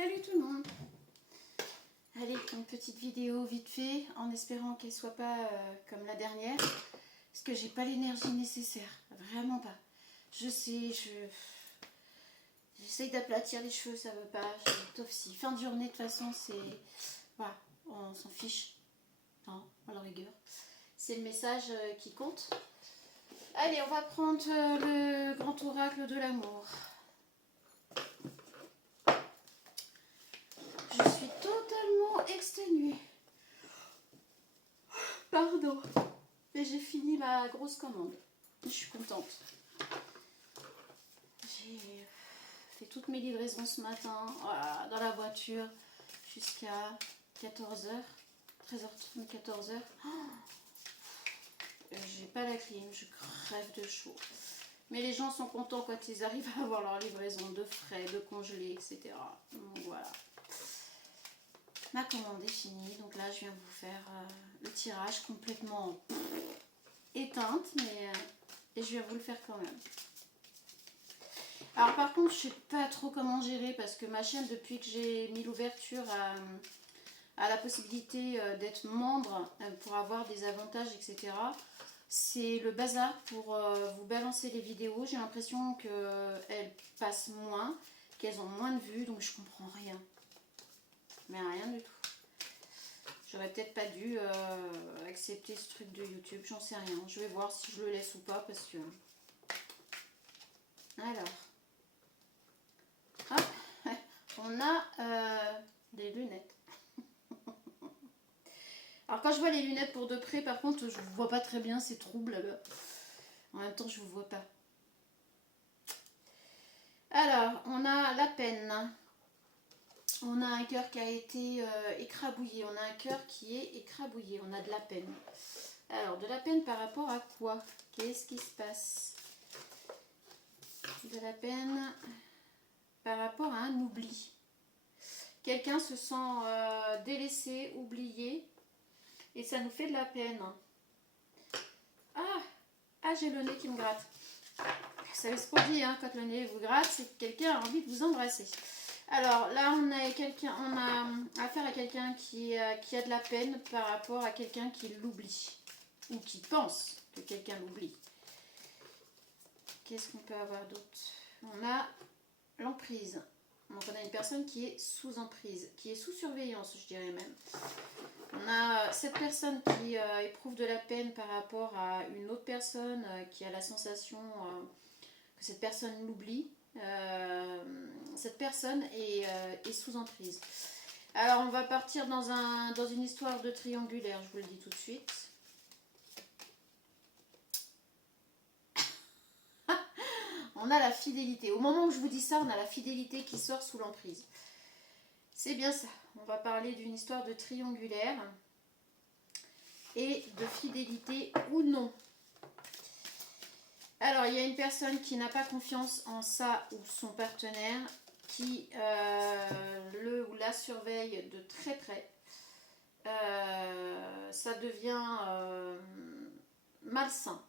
Salut tout le monde. Allez, une petite vidéo vite fait, en espérant qu'elle soit pas comme la dernière, parce que j'ai pas l'énergie nécessaire, vraiment pas. Je sais, j'essaye d'aplatir les cheveux, ça veut pas, sauf si fin de journée de toute façon c'est, voilà, on s'en fiche, non, à la rigueur. C'est le message qui compte. Allez, on va prendre le grand oracle de l'amour. Je suis totalement exténuée. Pardon. Et j'ai fini ma grosse commande. Je suis contente. J'ai fait toutes mes livraisons ce matin, voilà, dans la voiture, jusqu'à 14h. 13h30, 14h. J'ai pas la clim, je crève de chaud. Mais les gens sont contents quand ils arrivent à avoir leur livraison de frais, de congelés, etc. Donc voilà. Ma commande est finie, donc là je viens vous faire le tirage complètement éteinte, mais et je viens vous le faire quand même. Alors par contre je sais pas trop comment gérer parce que ma chaîne, depuis que j'ai mis l'ouverture à la possibilité d'être membre pour avoir des avantages, etc. C'est le bazar pour vous balancer les vidéos. J'ai l'impression qu'elles passent moins, qu'elles ont moins de vues, donc je comprends rien. Mais rien du tout. J'aurais peut-être pas dû accepter ce truc de YouTube, j'en sais rien. Je vais voir si je le laisse ou pas parce que... Alors. Hop. On a des lunettes. Alors quand je vois les lunettes pour de près, par contre, je ne vous vois pas très bien, c'est trouble là-bas. En même temps, je ne vous vois pas. Alors, on a la peine. On a un cœur qui a été écrabouillé. On a un cœur qui est écrabouillé. On a de la peine. Alors, de la peine par rapport à quoi? Qu'est-ce qui se passe? De la peine par rapport à un oubli. Quelqu'un se sent délaissé, oublié. Et ça nous fait de la peine. Ah, j'ai le nez qui me gratte. Vous savez ce qu'on dit, hein, quand le nez vous gratte, c'est que quelqu'un a envie de vous embrasser. Alors là, on a affaire à quelqu'un qui a de la peine par rapport à quelqu'un qui l'oublie. Ou qui pense que quelqu'un l'oublie. Qu'est-ce qu'on peut avoir d'autre? On a l'emprise. Donc on a une personne qui est sous emprise, qui est sous surveillance, je dirais même. On a cette personne qui éprouve de la peine par rapport à une autre personne qui a la sensation que cette personne l'oublie. Cette personne est sous emprise. Alors on va partir dans une histoire de triangulaire, je vous le dis tout de suite. On a la fidélité. Au moment où je vous dis ça, on a la fidélité qui sort sous l'emprise. C'est bien ça. On va parler d'une histoire de triangulaire et de fidélité ou non. Alors, il y a une personne qui n'a pas confiance en sa ou son partenaire, qui le ou la surveille de très près. Ça devient malsain.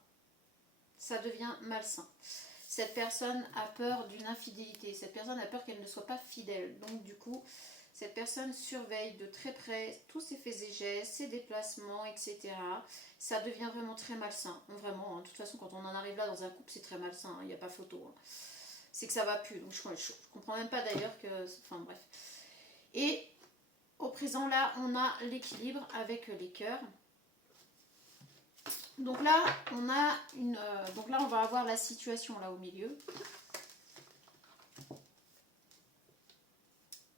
Ça devient malsain. Cette personne a peur d'une infidélité. Cette personne a peur qu'elle ne soit pas fidèle. Donc, du coup, cette personne surveille de très près tous ses faits et gestes, ses déplacements, etc. Ça devient vraiment très malsain. Vraiment, hein. De toute façon, quand on en arrive là dans un couple, c'est très malsain. Il n'y a pas photo. Hein. C'est que ça va plus. Donc, je comprends même pas d'ailleurs que... Enfin, bref. Et au présent, là, on a l'équilibre avec les cœurs. Donc là, on a donc là, on va avoir la situation là au milieu.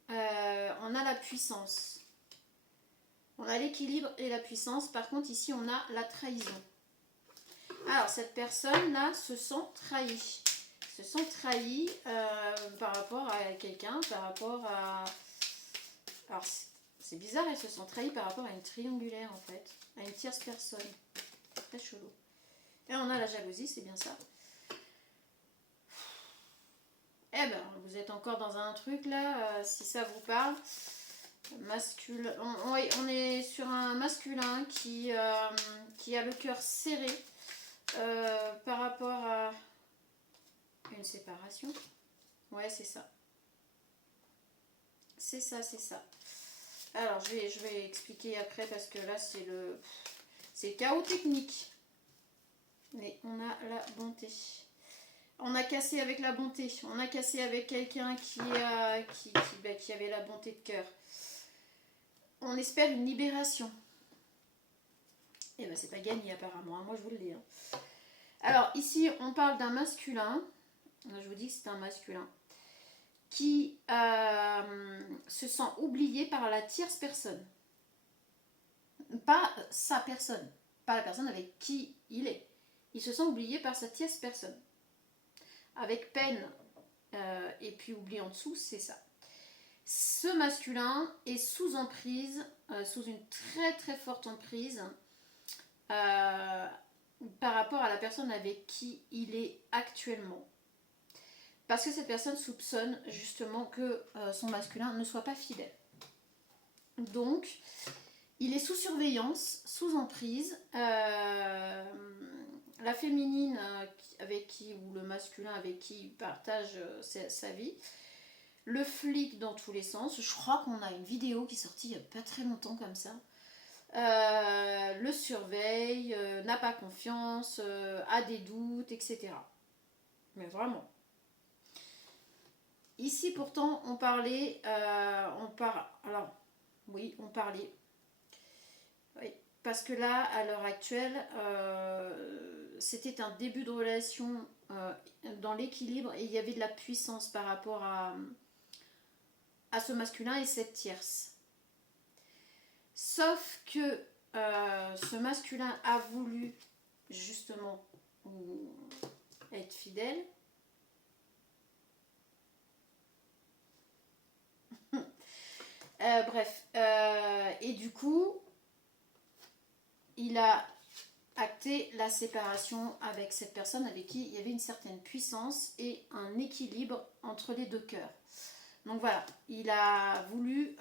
On a la puissance. On a l'équilibre et la puissance. Par contre, ici, on a la trahison. Alors, cette personne-là se sent trahie. Se sent trahie par rapport à quelqu'un, par rapport à... Alors, c'est bizarre, elle se sent trahie par rapport à une triangulaire, en fait. À une tierce personne. Très chelou. Et on a la jalousie, c'est bien ça. Eh ben, vous êtes encore dans un truc là, si ça vous parle. Masculin. On est sur un masculin qui a le cœur serré par rapport à une séparation. Ouais, c'est ça. c'est ça, c'est ça. Alors, je vais expliquer après parce que là, c'est le chaos technique. Mais on a la bonté. On a cassé avec la bonté. On a cassé avec quelqu'un qui avait la bonté de cœur. On espère une libération. Et ben c'est pas gagné apparemment, hein. Moi je vous le dis. Hein. Alors ici on parle d'un masculin. Je vous dis que c'est un masculin qui se sent oublié par la tierce personne. Pas sa personne. Pas la personne avec qui il est. Il se sent oublié par sa tierce personne. Avec peine et puis oubli en dessous, c'est ça. Ce masculin est sous emprise, sous une très très forte emprise par rapport à la personne avec qui il est actuellement. Parce que cette personne soupçonne justement que son masculin ne soit pas fidèle. Donc, il est sous surveillance, sous emprise. La féminine avec qui, ou le masculin avec qui il partage sa vie, le flic dans tous les sens. Je crois qu'on a une vidéo qui est sortie il n'y a pas très longtemps comme ça. Le surveille, n'a pas confiance, a des doutes, etc. Mais vraiment. Ici pourtant on parlait, on parlait. Oui, parce que là, à l'heure actuelle, c'était un début de relation dans l'équilibre et il y avait de la puissance par rapport à ce masculin et cette tierce. Sauf que ce masculin a voulu justement être fidèle. Et du coup, il a acté la séparation avec cette personne avec qui il y avait une certaine puissance et un équilibre entre les deux cœurs. Donc voilà, il a voulu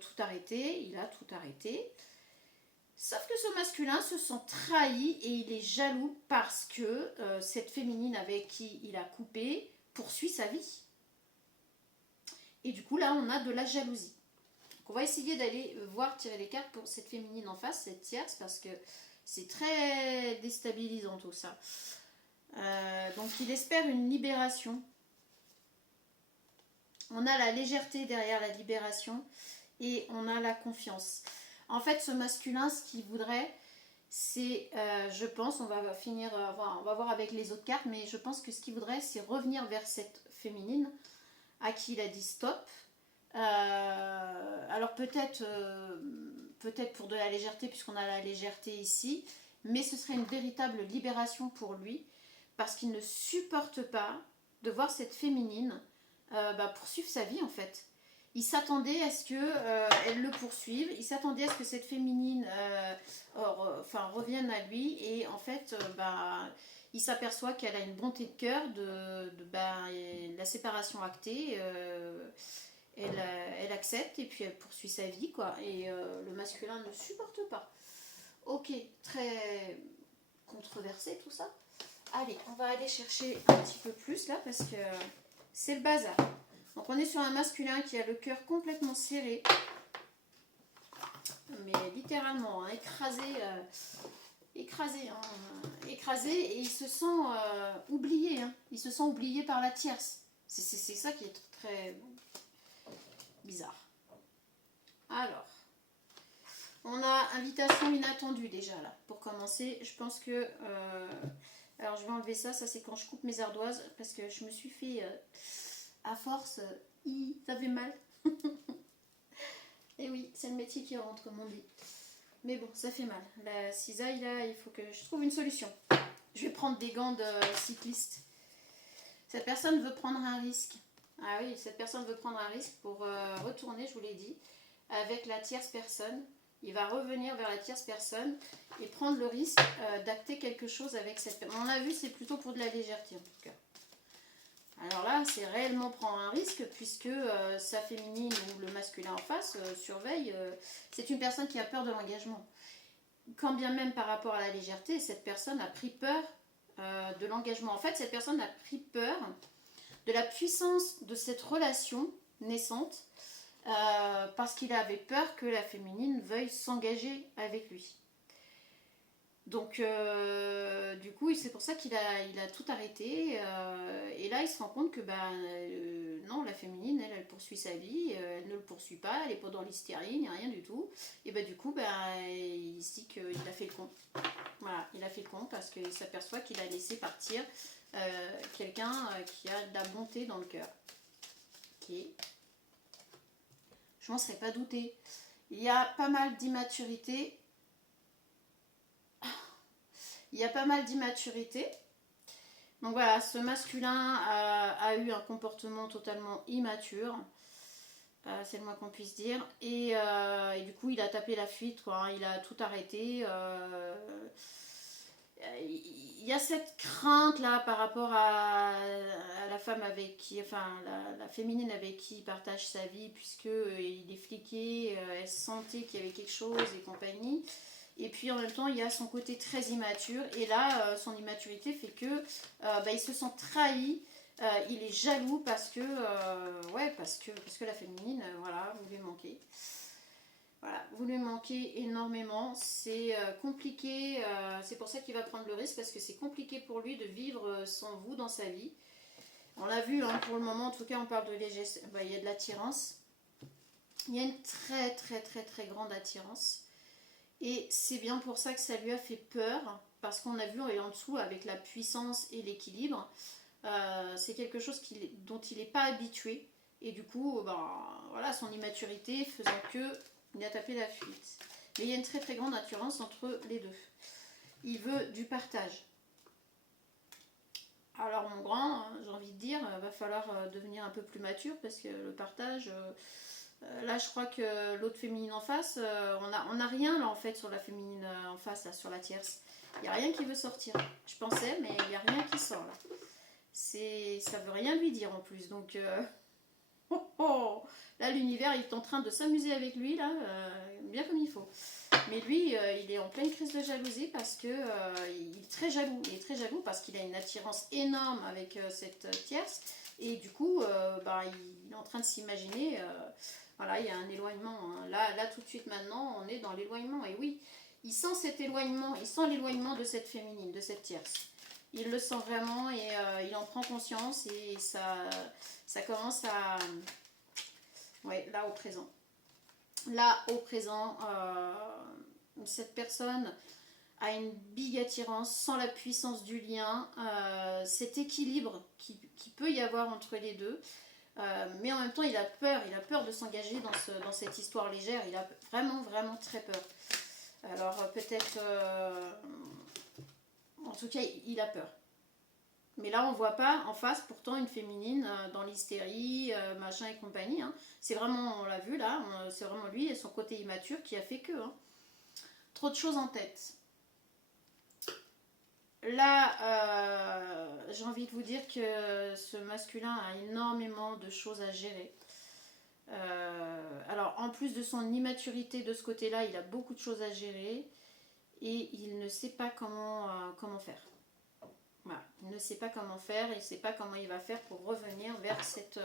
tout arrêter, il a tout arrêté. Sauf que ce masculin se sent trahi et il est jaloux parce que cette féminine avec qui il a coupé poursuit sa vie. Et du coup là, on a de la jalousie. Donc on va essayer d'aller tirer les cartes pour cette féminine en face, cette tierce, parce que c'est très déstabilisant tout ça. Donc il espère une libération. On a la légèreté derrière la libération et on a la confiance. En fait, ce masculin, ce qu'il voudrait, c'est, je pense, on va voir avec les autres cartes, mais je pense que ce qu'il voudrait, c'est revenir vers cette féminine à qui il a dit stop. Alors peut-être pour de la légèreté, puisqu'on a la légèreté ici, mais ce serait une véritable libération pour lui, parce qu'il ne supporte pas de voir cette féminine poursuivre sa vie en fait. Il s'attendait à ce qu'elle le poursuive, il s'attendait à ce que cette féminine revienne à lui, et en fait il s'aperçoit qu'elle a une bonté de cœur la séparation actée, elle accepte et puis elle poursuit sa vie quoi, et le masculin ne supporte pas. Ok, très controversé tout ça. Allez, on va aller chercher un petit peu plus là parce que c'est le bazar. Donc on est sur un masculin qui a le cœur complètement serré, mais littéralement hein, écrasé, et il se sent oublié. Hein. Il se sent oublié par la tierce. C'est ça qui est très bizarre. Alors, on a invitation inattendue déjà là. Pour commencer, je pense que... alors je vais enlever ça c'est quand je coupe mes ardoises, parce que je me suis fait... à force, ça fait mal. Et oui, c'est le métier qui rentre, comme on dit. Mais bon, ça fait mal. La cisaille, là, il faut que je trouve une solution. Je vais prendre des gants de cycliste. Cette personne veut prendre un risque. Ah oui, cette personne veut prendre un risque pour retourner, je vous l'ai dit, avec la tierce personne. Il va revenir vers la tierce personne et prendre le risque d'acter quelque chose avec cette personne. On a vu, c'est plutôt pour de la légèreté, en tout cas. Alors là, c'est réellement prendre un risque puisque sa féminine ou le masculin en face surveille. C'est une personne qui a peur de l'engagement. Quand bien même par rapport à la légèreté, cette personne a pris peur de l'engagement. En fait, cette personne a pris peur de la puissance de cette relation naissante parce qu'il avait peur que la féminine veuille s'engager avec lui. Donc, du coup, c'est pour ça il a tout arrêté. Et là, il se rend compte que non, la féminine, elle poursuit sa vie. Elle ne le poursuit pas. Elle n'est pas dans l'hystérie, ni rien du tout. Et du coup, il se dit qu'il a fait le con. Voilà, il a fait le con parce qu'il s'aperçoit qu'il a laissé partir quelqu'un qui a de la bonté dans le cœur. Ok. Je m'en serais pas douté. Il y a pas mal d'immaturité. Donc voilà, ce masculin a eu un comportement totalement immature. C'est le moins qu'on puisse dire. Et du coup, il a tapé la fuite, quoi, hein. Il a tout arrêté. Il y a cette crainte là par rapport à la femme avec qui, enfin la féminine avec qui il partage sa vie, puisque il est fliqué, elle sentait qu'il y avait quelque chose et compagnie. Et puis en même temps, il y a son côté très immature. Et là, son immaturité fait que il se sent trahi. Il est jaloux parce que, parce que la féminine, voilà, vous lui manquez. Voilà, vous lui manquez énormément. C'est compliqué. C'est pour ça qu'il va prendre le risque, parce que c'est compliqué pour lui de vivre sans vous dans sa vie. On l'a vu, hein, pour le moment, en tout cas, on parle de légèreté. Il y a de l'attirance. Il y a une très très très très grande attirance. Et c'est bien pour ça que ça lui a fait peur, parce qu'on a vu en dessous avec la puissance et l'équilibre, c'est quelque chose dont il n'est pas habitué. Et du coup, voilà, son immaturité faisant qu'il a tapé la fuite. Mais il y a une très très grande attirance entre les deux. Il veut du partage. Alors mon grand, j'ai envie de dire, va falloir devenir un peu plus mature, parce que le partage... là, je crois que l'autre féminine en face, on a rien là en fait sur la féminine en face, là, sur la tierce. Il n'y a rien qui veut sortir. Je pensais, mais il n'y a rien qui sort là. Ça veut rien lui dire en plus. Donc, là, l'univers il est en train de s'amuser avec lui, là, bien comme il faut. Mais lui, il est en pleine crise de jalousie parce que il est très jaloux. Il est très jaloux parce qu'il a une attirance énorme avec cette tierce. Et du coup, il est en train de s'imaginer. Voilà, il y a un éloignement. Hein. Là, tout de suite, maintenant, on est dans l'éloignement. Et oui, il sent cet éloignement, il sent l'éloignement de cette féminine, de cette tierce. Il le sent vraiment et il en prend conscience et ça commence à... Ouais, là, au présent. Là, au présent, cette personne a une big attirance sans la puissance du lien, cet équilibre qui peut y avoir entre les deux. Mais en même temps, il a peur de s'engager dans cette histoire légère. Il a vraiment, vraiment très peur. Alors peut-être, en tout cas, il a peur. Mais là, on ne voit pas en face pourtant une féminine dans l'hystérie, machin et compagnie. Hein. C'est vraiment, on l'a vu là, c'est vraiment lui et son côté immature qui a fait que. Hein. Trop de choses en tête. Là, j'ai envie de vous dire que ce masculin a énormément de choses à gérer. Alors, en plus de son immaturité de ce côté-là, il a beaucoup de choses à gérer et il ne sait pas comment faire. Voilà. Il ne sait pas comment faire, il ne sait pas comment il va faire pour revenir vers cette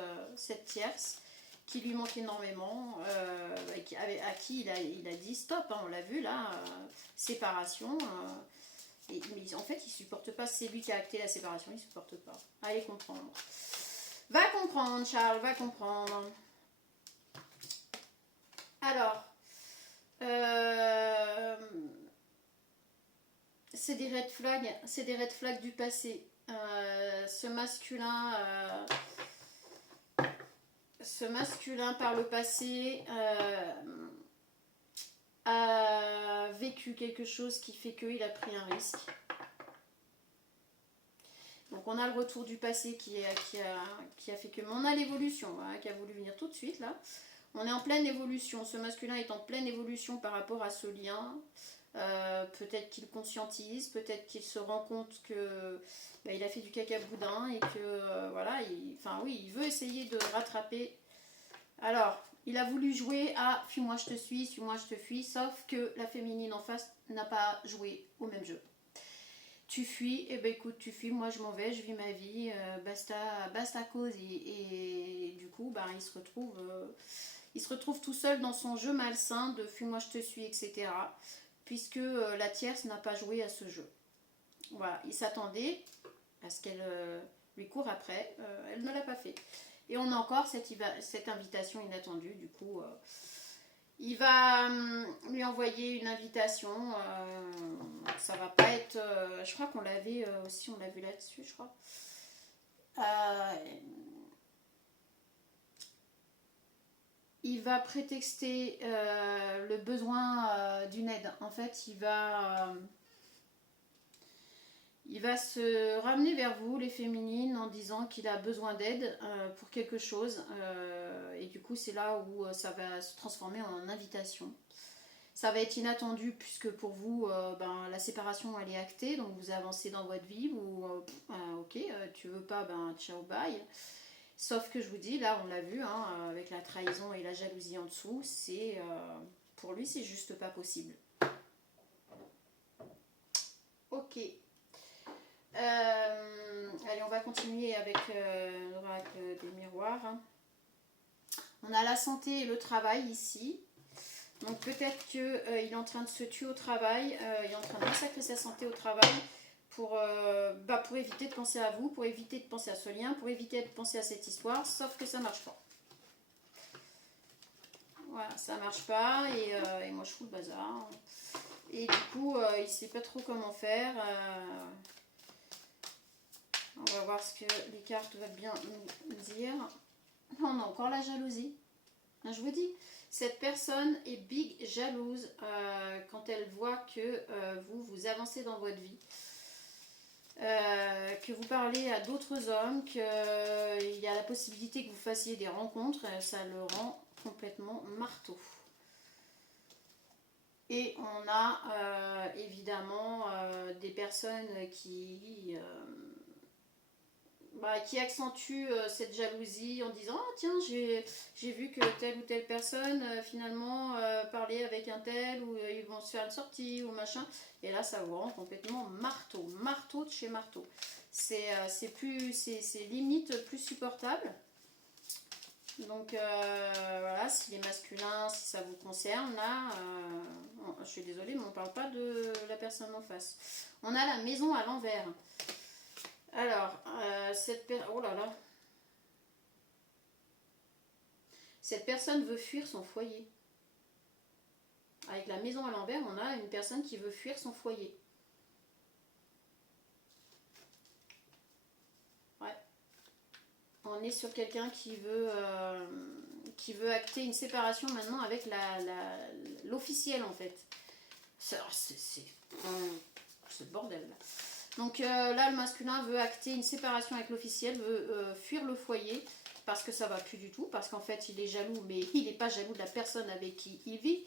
tierce qui lui manque énormément, à qui il a dit stop, hein, on l'a vu là, séparation. Mais en fait, il ne supporte pas, c'est lui qui a acté la séparation, il ne supporte pas. Allez comprendre. Va comprendre, Charles, va comprendre. Alors, c'est des red flags du passé. Ce masculin par le passé a vécu quelque chose qui fait qu'il a pris un risque. Donc on a le retour du passé qui a fait que... Mais on a l'évolution, hein, qui a voulu venir tout de suite là. On est en pleine évolution. Ce masculin est en pleine évolution par rapport à ce lien. Peut-être qu'il conscientise, peut-être qu'il se rend compte que il a fait du caca boudin et que voilà, il veut essayer de rattraper. Alors, il a voulu jouer à fuis-moi je te fuis, sauf que la féminine en face n'a pas joué au même jeu. Tu fuis, et écoute, tu fuis, moi je m'en vais, je vis ma vie, basta cause, et du coup, il se retrouve Il se retrouve tout seul dans son jeu malsain de fuis-moi je te suis, etc. Puisque la tierce n'a pas joué à ce jeu. Voilà, il s'attendait à ce qu'elle lui court après, elle ne l'a pas fait. Et on a encore cette invitation inattendue, du coup, il va lui envoyer une invitation, ça va pas être, je crois qu'on l'avait aussi, on l'a vu là-dessus, je crois. Il va prétexter le besoin d'une aide. En fait, il va se ramener vers vous, les féminines, en disant qu'il a besoin d'aide pour quelque chose. Et du coup, c'est là où ça va se transformer en invitation. Ça va être inattendu puisque pour vous, la séparation, elle est actée. Donc, vous avancez dans votre vie. Ok, tu veux pas, ciao, bye. Sauf que je vous dis, là, on l'a vu, hein, avec la trahison et la jalousie en dessous, pour lui, c'est juste pas possible. Ok. Allez, on va continuer avec l'oracle des miroirs. On a la santé et le travail ici. Donc peut-être qu'il est en train de se tuer au travail, il est en train de massacrer sa santé au travail pour éviter de penser à vous, pour éviter de penser à ce lien, pour éviter de penser à cette histoire, sauf que ça marche pas. Voilà, ça marche pas et moi je fous le bazar. Et du coup, il sait pas trop comment faire. On va voir ce que les cartes veulent bien nous dire. On a encore la jalousie. Je vous dis, cette personne est big jalouse quand elle voit que vous avancez dans votre vie. Que vous parlez à d'autres hommes, qu'il y a la possibilité que vous fassiez des rencontres, ça le rend complètement marteau. Et on a évidemment des personnes qui accentue cette jalousie en disant oh, tiens j'ai vu que telle ou telle personne finalement parlait avec un tel ou ils vont se faire une sortie ou machin, et là ça vous rend complètement marteau de chez marteau. C'est limite plus supportable. Donc voilà, si les masculins, si ça vous concerne, là, je suis désolée, mais on ne parle pas de la personne en face. On a la maison à l'envers. Alors, oh là là. Cette personne veut fuir son foyer. Avec la maison à l'envers, on a une personne qui veut fuir son foyer. Ouais. On est sur quelqu'un qui veut acter une séparation maintenant avec l'officiel en fait. C'est le bordel là. Donc là, le masculin veut acter une séparation avec l'officiel, veut fuir le foyer parce que ça va plus du tout, parce qu'en fait il est jaloux, mais il n'est pas jaloux de la personne avec qui il vit.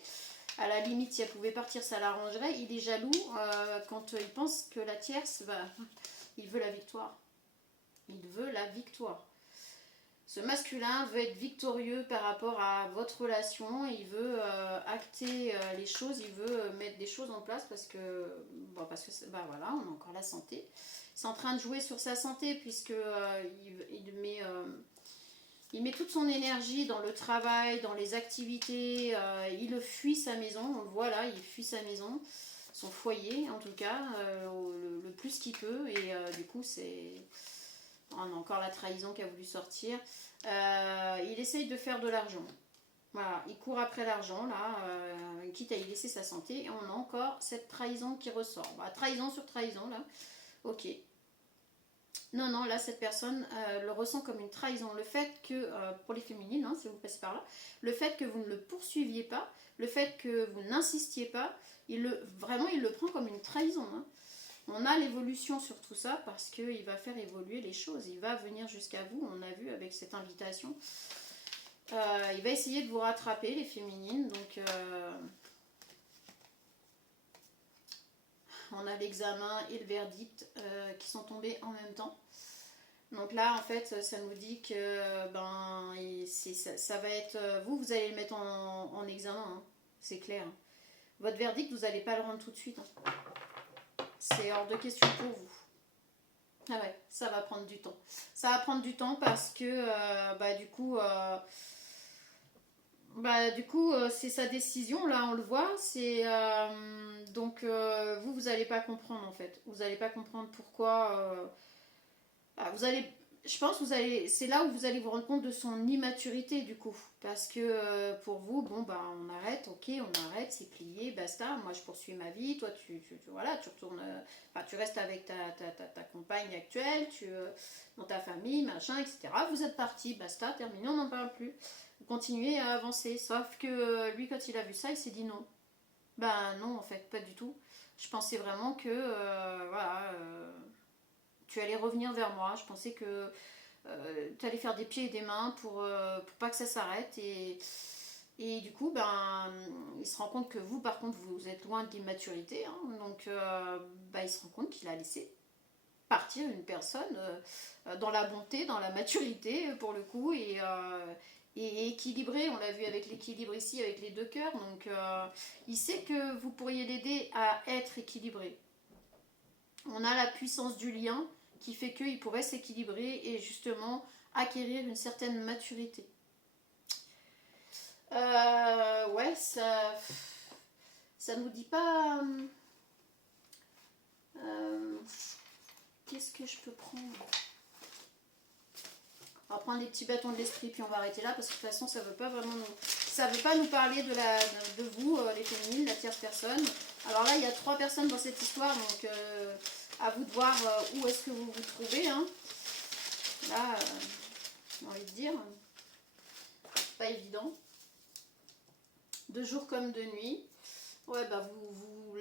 À la limite, si elle pouvait partir, ça l'arrangerait. Il est jaloux quand il pense que la tierce, il veut la victoire. Il veut la victoire. Ce masculin veut être victorieux par rapport à votre relation, il veut acter les choses, il veut mettre des choses en place parce que voilà, on a encore la santé. C'est en train de jouer sur sa santé puisque il met toute son énergie dans le travail, dans les activités, il fuit sa maison, on le voit là, il fuit sa maison, son foyer en tout cas, le plus qu'il peut, et du coup on a encore la trahison qui a voulu sortir. Il essaye de faire de l'argent. Voilà, il court après l'argent, là, quitte à y laisser sa santé. Et on a encore cette trahison qui ressort. Trahison sur trahison, là. Ok. Non, là, cette personne le ressent comme une trahison. Le fait que, pour les féminines, hein, si vous passez par là, le fait que vous ne le poursuiviez pas, le fait que vous n'insistiez pas, il le prend comme une trahison, hein. On a l'évolution sur tout ça parce qu'il va faire évoluer les choses. Il va venir jusqu'à vous, on a vu avec cette invitation. Il va essayer de vous rattraper, les féminines. Donc, on a l'examen et le verdict qui sont tombés en même temps. Donc là, en fait, ça nous dit que ça va être... Vous allez le mettre en examen, hein, c'est clair. Votre verdict, vous n'allez pas le rendre tout de suite. Hein. C'est hors de question pour vous. Ah ouais, ça va prendre du temps. Ça va prendre du temps parce que du coup, Bah, du coup, c'est sa décision, là, on le voit. Donc, vous allez pas comprendre, en fait. Vous allez pas comprendre pourquoi. Vous allez, je pense que c'est là où vous allez vous rendre compte de son immaturité du coup, parce que pour vous, bon bah on arrête, ok, on arrête, c'est plié, basta. Moi je poursuis ma vie, toi voilà, tu retournes, tu restes avec ta compagne actuelle, dans ta famille, machin, etc. Vous êtes partis, basta, terminé, on n'en parle plus. Vous continuez à avancer, sauf que lui quand il a vu ça, il s'est dit non. Bah non en fait, pas du tout. Je pensais vraiment que voilà. Tu allais revenir vers moi. Je pensais que tu allais faire des pieds et des mains pour pas que ça s'arrête. Et du coup, il se rend compte que vous, par contre, vous êtes loin de l'immaturité. Hein. Donc, il se rend compte qu'il a laissé partir une personne dans la bonté, dans la maturité, pour le coup, et équilibré. On l'a vu avec l'équilibre ici, avec les deux cœurs. Donc, il sait que vous pourriez l'aider à être équilibré. On a la puissance du lien qui fait qu'il pourrait s'équilibrer et justement acquérir une certaine maturité. Ouais, ça nous dit pas. Qu'est-ce que je peux prendre? On va prendre les petits bâtons de l'esprit puis on va arrêter là parce que de toute façon ça veut pas nous parler de vous les féminines, la tierce personne. Alors là il y a 3 personnes dans cette histoire donc à vous de voir où est-ce que vous vous trouvez. Hein. Là, j'ai envie de dire, pas évident. De jour comme de nuit. Ouais, bah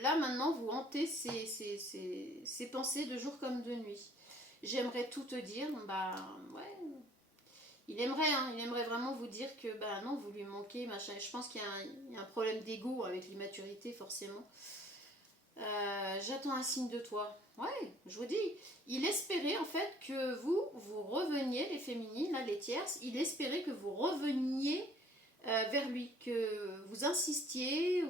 là maintenant, vous hantez ces pensées de jour comme de nuit. J'aimerais tout te dire, bah ouais. Il aimerait vraiment vous dire que bah non, vous lui manquez, machin. Je pense qu'il y a un problème d'ego avec l'immaturité, forcément. J'attends un signe de toi. Ouais, je vous dis, il espérait en fait que vous reveniez, les féminines, là, les tierces, il espérait que vous reveniez vers lui, que vous insistiez,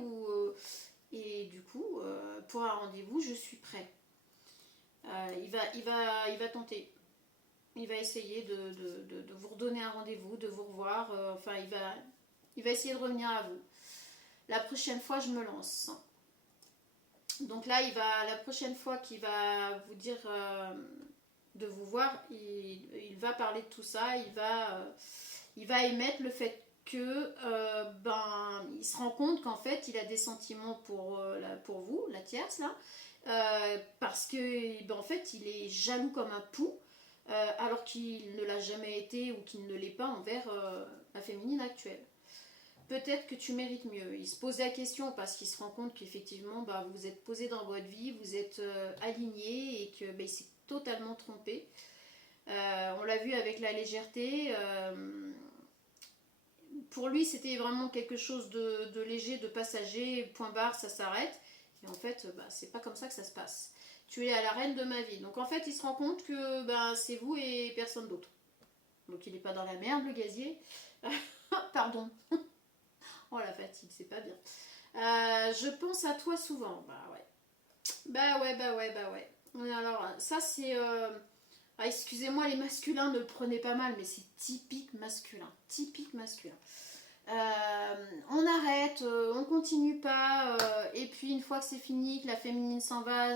et du coup, pour un rendez-vous, je suis prêt. Il va tenter. Il va essayer de vous redonner un rendez-vous, de vous revoir. Il va essayer de revenir à vous. La prochaine fois, je me lance. Donc là, la prochaine fois qu'il va vous dire de vous voir, il va parler de tout ça, il va émettre le fait que il se rend compte qu'en fait il a des sentiments pour vous, la tierce là, parce que en fait il est jaloux comme un pou, alors qu'il ne l'a jamais été ou qu'il ne l'est pas envers la féminine actuelle. Peut-être que tu mérites mieux. Il se pose la question parce qu'il se rend compte qu'effectivement, vous vous êtes posé dans votre vie, vous êtes aligné et que il s'est totalement trompé. On l'a vu avec la légèreté. Pour lui, c'était vraiment quelque chose de léger, de passager, point barre, ça s'arrête. Et en fait, c'est pas comme ça que ça se passe. Tu es à la reine de ma vie. Donc en fait, il se rend compte que c'est vous et personne d'autre. Donc il n'est pas dans la merde, le gazier. Pardon. Oh la fatigue, c'est pas bien. Je pense à toi souvent. Bah ouais. Bah ouais. Alors ça c'est... excusez-moi les masculins, ne le prenez pas mal, mais c'est typique masculin. Typique masculin. On arrête, on continue pas, et puis une fois que c'est fini, que la féminine s'en va,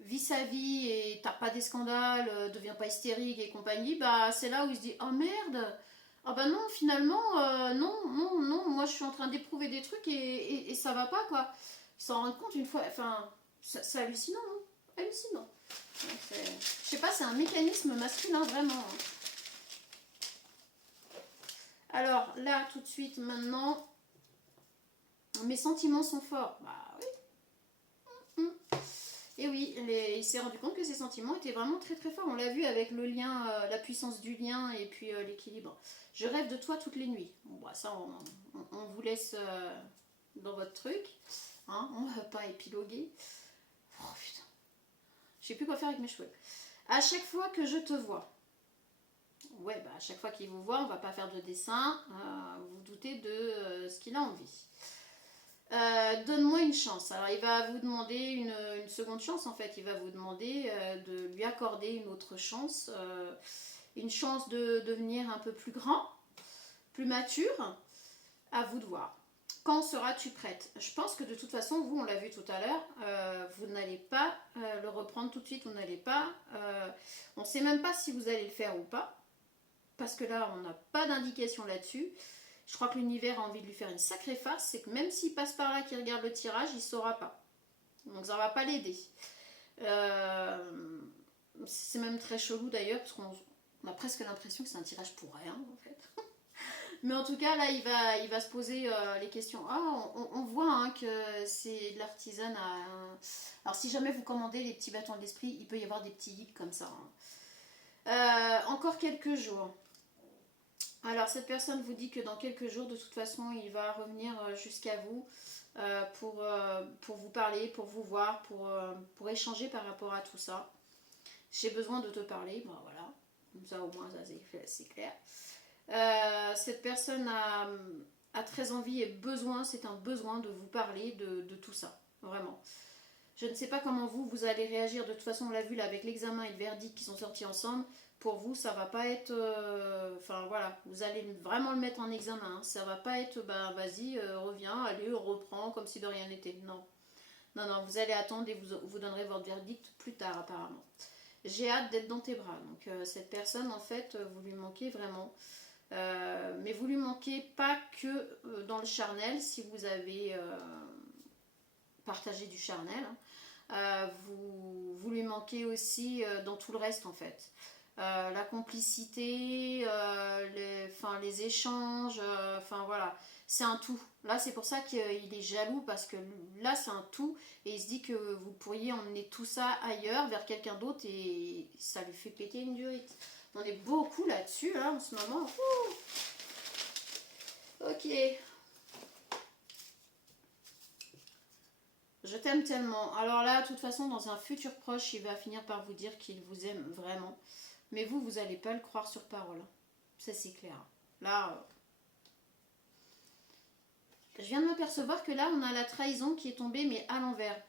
vit sa vie et t'as pas des scandales, devient pas hystérique et compagnie, c'est là où il se dit oh merde, ah bah non finalement non, moi je suis en train d'éprouver des trucs et ça va pas quoi. Il s'en rend compte une fois, c'est hallucinant, hein, hallucinant. Je sais pas, c'est un mécanisme masculin vraiment. Hein. Alors là, tout de suite, maintenant, mes sentiments sont forts. Bah oui. Et oui, il s'est rendu compte que ses sentiments étaient vraiment très très forts. On l'a vu avec le lien, la puissance du lien et puis l'équilibre. Je rêve de toi toutes les nuits. Bon, ça, on vous laisse dans votre truc. Hein, on va pas épiloguer. Oh putain. Je sais plus quoi faire avec mes cheveux. À chaque fois que je te vois, ouais, à chaque fois qu'il vous voit, on va pas faire de dessin. Vous doutez de ce qu'il a envie. Donne-moi une chance. Alors il va vous demander une seconde chance en fait. Il va vous demander de lui accorder une autre chance. Une chance de devenir un peu plus grand, plus mature. À vous de voir. Quand seras-tu prête? Je pense que de toute façon, vous, on l'a vu tout à l'heure, vous n'allez pas le reprendre tout de suite, vous n'allez pas... on ne sait même pas si vous allez le faire ou pas, parce que là, on n'a pas d'indication là-dessus. Je crois que l'univers a envie de lui faire une sacrée farce, c'est que même s'il passe par là, qu'il regarde le tirage, il ne saura pas. Donc ça ne va pas l'aider. C'est même très chelou d'ailleurs, parce qu'on a presque l'impression que c'est un tirage pour rien, en fait. Mais en tout cas, là, il va se poser les questions. Ah, on voit hein, que c'est de l'artisanat. Alors, si jamais vous commandez les petits bâtons de l'esprit, il peut y avoir des petits hic comme ça. Encore quelques jours. Alors, cette personne vous dit que dans quelques jours, de toute façon, il va revenir jusqu'à vous pour vous parler, pour vous voir, pour échanger par rapport à tout ça. J'ai besoin de te parler. Ben, voilà. Comme ça, au moins, ça, c'est clair. Cette personne a très envie et besoin, c'est un besoin de vous parler de tout ça, vraiment. Je ne sais pas comment vous allez réagir, de toute façon on l'a vu là avec l'examen et le verdict qui sont sortis ensemble, pour vous ça va pas être, enfin voilà, vous allez vraiment le mettre en examen, hein. Ça va pas être, bah vas-y, reviens, allez, reprends, comme si de rien n'était, non. Non, non, vous allez attendre et vous donnerez votre verdict plus tard apparemment. J'ai hâte d'être dans tes bras, donc cette personne en fait, vous lui manquez vraiment. Mais vous lui manquez pas que dans le charnel, si vous avez partagé du charnel, vous lui manquez aussi dans tout le reste en fait. La complicité, les échanges, enfin voilà, c'est un tout. Là c'est pour ça qu'il est jaloux parce que là c'est un tout et il se dit que vous pourriez emmener tout ça ailleurs vers quelqu'un d'autre et ça lui fait péter une durite. On est beaucoup là-dessus, là, en ce moment. Ouh. Ok. Je t'aime tellement. Alors là, de toute façon, dans un futur proche, il va finir par vous dire qu'il vous aime vraiment. Mais vous n'allez pas le croire sur parole. Ça, c'est clair. Là, je viens de m'apercevoir que là, on a la trahison qui est tombée, mais à l'envers.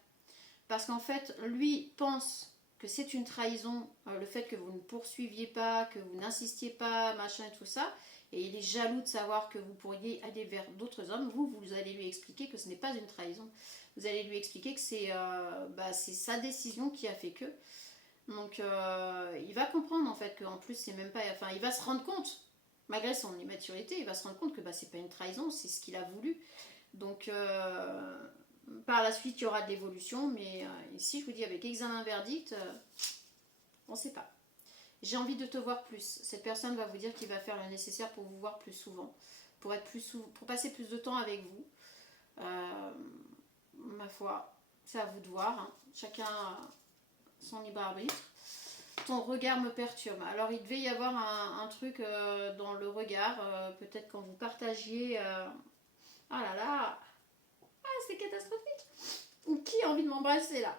Parce qu'en fait, lui pense que c'est une trahison, le fait que vous ne poursuiviez pas, que vous n'insistiez pas, machin et tout ça. Et il est jaloux de savoir que vous pourriez aller vers d'autres hommes. Vous allez lui expliquer que ce n'est pas une trahison. Vous allez lui expliquer que c'est sa décision qui a fait que. Donc il va comprendre en fait qu'en plus c'est même pas. Enfin, il va se rendre compte, malgré son immaturité, il va se rendre compte que c'est pas une trahison, c'est ce qu'il a voulu. Donc par la suite il y aura de l'évolution, mais ici je vous dis avec examen verdict, on ne sait pas. J'ai envie de te voir plus. Cette personne va vous dire qu'il va faire le nécessaire pour vous voir plus souvent, pour passer plus de temps avec vous. Ma foi, c'est à vous de voir. Hein. Chacun a son libre arbitre. Ton regard me perturbe. Alors, il devait y avoir un truc dans le regard. Peut-être quand vous partagiez... Ah là là. Ah, c'est catastrophique. Ou qui a envie de m'embrasser là?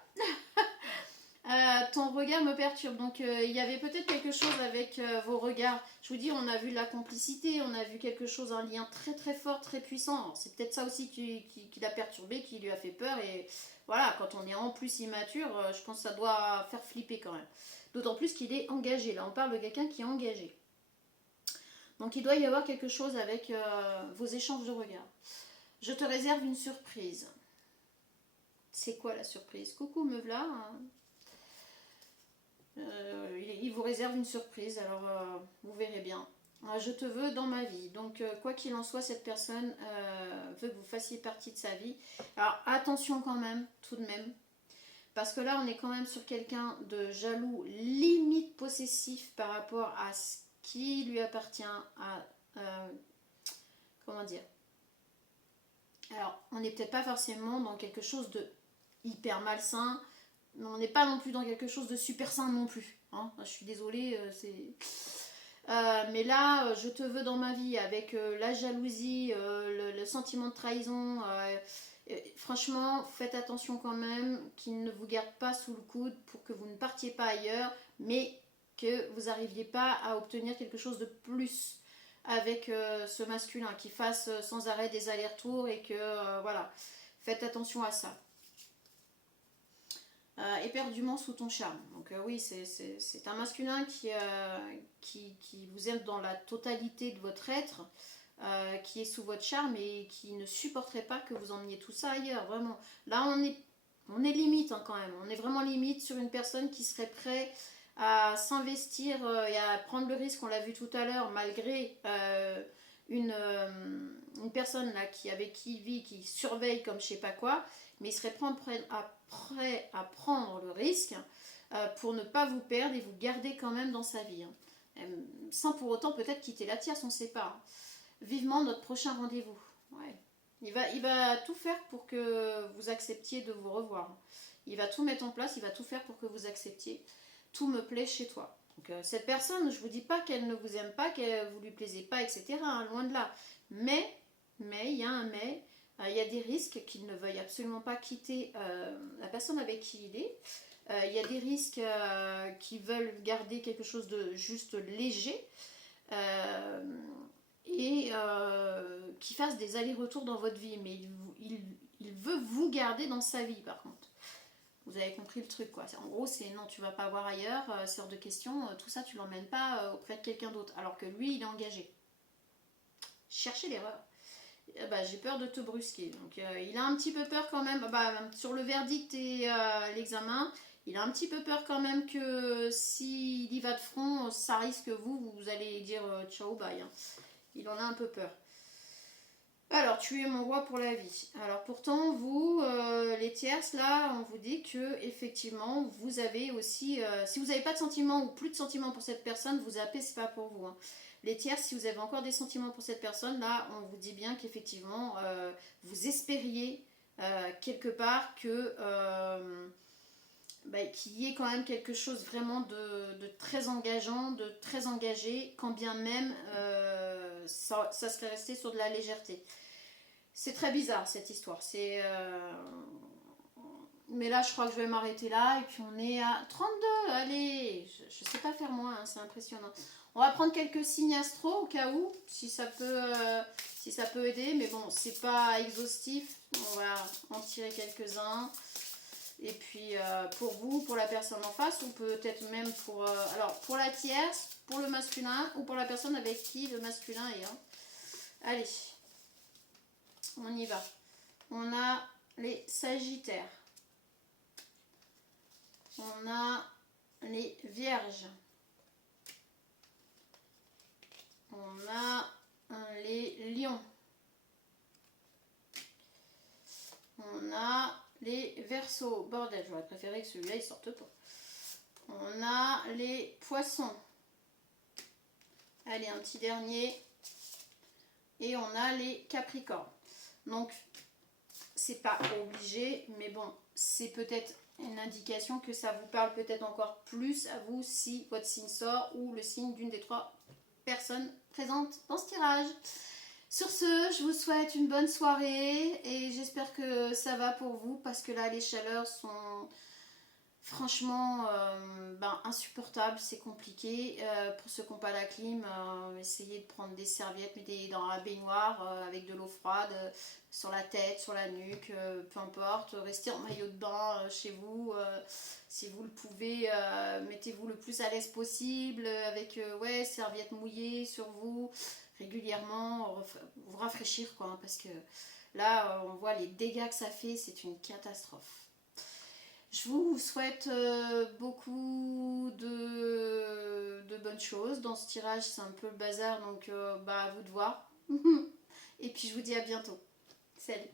Ton regard me perturbe. Donc, il y avait peut-être quelque chose avec vos regards. Je vous dis, on a vu la complicité, on a vu quelque chose, un lien très très fort, très puissant. C'est peut-être ça aussi qui l'a perturbé, qui lui a fait peur. Et voilà, quand on est en plus immature, je pense que ça doit faire flipper quand même. D'autant plus qu'il est engagé. Là, on parle de quelqu'un qui est engagé. Donc, il doit y avoir quelque chose avec vos échanges de regards. Je te réserve une surprise. C'est quoi la surprise? Coucou, me v'là. Il vous réserve une surprise, alors vous verrez bien. Je te veux dans ma vie. Donc, quoi qu'il en soit, cette personne veut que vous fassiez partie de sa vie. Alors, attention quand même, tout de même. Parce que là, on est quand même sur quelqu'un de jaloux, limite possessif par rapport à ce qui lui appartient. Comment dire? Alors, on n'est peut-être pas forcément dans quelque chose de hyper malsain. On n'est pas non plus dans quelque chose de super sain non plus. Hein. Je suis désolée, mais là, je te veux dans ma vie avec la jalousie, le sentiment de trahison. Franchement, faites attention quand même qu'il ne vous garde pas sous le coude pour que vous ne partiez pas ailleurs, mais que vous n'arriviez pas à obtenir quelque chose de plus avec ce masculin, qui fasse sans arrêt des allers-retours et que, voilà, faites attention à ça. Éperdument sous ton charme. Donc oui, c'est un masculin qui vous aime dans la totalité de votre être. qui est sous votre charme et qui ne supporterait pas que vous emmeniez tout ça ailleurs, vraiment. Là, on est limite hein, quand même. On est vraiment limite sur une personne qui serait prête à s'investir et à prendre le risque, on l'a vu tout à l'heure, malgré une personne là, avec qui il vit, qui surveille comme je sais pas quoi, mais il serait prêt à prendre le risque pour ne pas vous perdre et vous garder quand même dans sa vie. Hein. Sans pour autant peut-être quitter la tierce, on ne sait pas. Hein. Vivement notre prochain rendez-vous. Ouais. Il va tout faire pour que vous acceptiez de vous revoir. Il va tout mettre en place, il va tout faire pour que vous acceptiez. Tout me plaît chez toi. Donc, cette personne, je ne vous dis pas qu'elle ne vous aime pas, qu'elle vous lui plaisez pas, etc. Hein, loin de là. Mais, il y a un mais, il y a des risques qu'il ne veuille absolument pas quitter la personne avec qui il est. Il y a des risques qui veulent garder quelque chose de juste léger. Et qui fasse des allers-retours dans votre vie. Mais il veut vous garder dans sa vie, par contre. Vous avez compris le truc, quoi. En gros, c'est non, tu vas pas voir ailleurs, c'est hors de question, tout ça, tu l'emmènes pas auprès de quelqu'un d'autre. Alors que lui, il est engagé. Cherchez l'erreur. Bah, j'ai peur de te brusquer. Donc, il a un petit peu peur quand même, sur le verdict et l'examen, il a un petit peu peur quand même que s'il y va de front, ça risque vous allez dire ciao, bye. Hein. Il en a un peu peur. Alors, tu es mon roi pour la vie. Alors, pourtant, vous, les tierces, là, on vous dit que effectivement, vous avez aussi... si vous n'avez pas de sentiments ou plus de sentiments pour cette personne, vous zappez, c'est pas pour vous. Hein. Les tierces, si vous avez encore des sentiments pour cette personne, là, on vous dit bien qu'effectivement, vous espériez quelque part que... qu'il y ait quand même quelque chose vraiment de très engageant, de très engagé, quand bien même ça serait resté sur de la légèreté. C'est très bizarre cette histoire. Mais là, je crois que je vais m'arrêter là. Et puis on est à 32. Allez, je sais pas faire moins, hein, c'est impressionnant. On va prendre quelques signes astro au cas où, si ça peut aider. Mais bon, c'est pas exhaustif. On va en tirer quelques-uns. Et puis pour vous, pour la personne en face, ou peut-être même pour... alors pour la tierce, pour le masculin, ou pour la personne avec qui le masculin est. Hein. Allez, on y va. On a les sagittaires. On a les vierges. On a les lions. On a les verseaux. Bordel, j'aurais préféré que celui-là il sorte pas. On a les poissons. Allez, un petit dernier. Et on a les capricornes. Donc, c'est pas obligé, mais bon, c'est peut-être une indication que ça vous parle peut-être encore plus à vous si votre signe sort ou le signe d'une des 3 personnes présentes dans ce tirage. Sur ce, je vous souhaite une bonne soirée et j'espère que ça va pour vous parce que là, les chaleurs sont franchement insupportables, c'est compliqué. Pour ceux qui n'ont pas la clim, essayez de prendre des serviettes, mettez dans la baignoire avec de l'eau froide sur la tête, sur la nuque, peu importe. Restez en maillot de bain chez vous. Si vous le pouvez, mettez-vous le plus à l'aise possible avec serviettes mouillées sur vous régulièrement, vous rafraîchir quoi, hein, parce que là on voit les dégâts que ça fait, c'est une catastrophe. Je vous souhaite beaucoup de bonnes choses. Dans ce tirage, c'est un peu le bazar, donc à vous de voir. Et puis je vous dis à bientôt. Salut.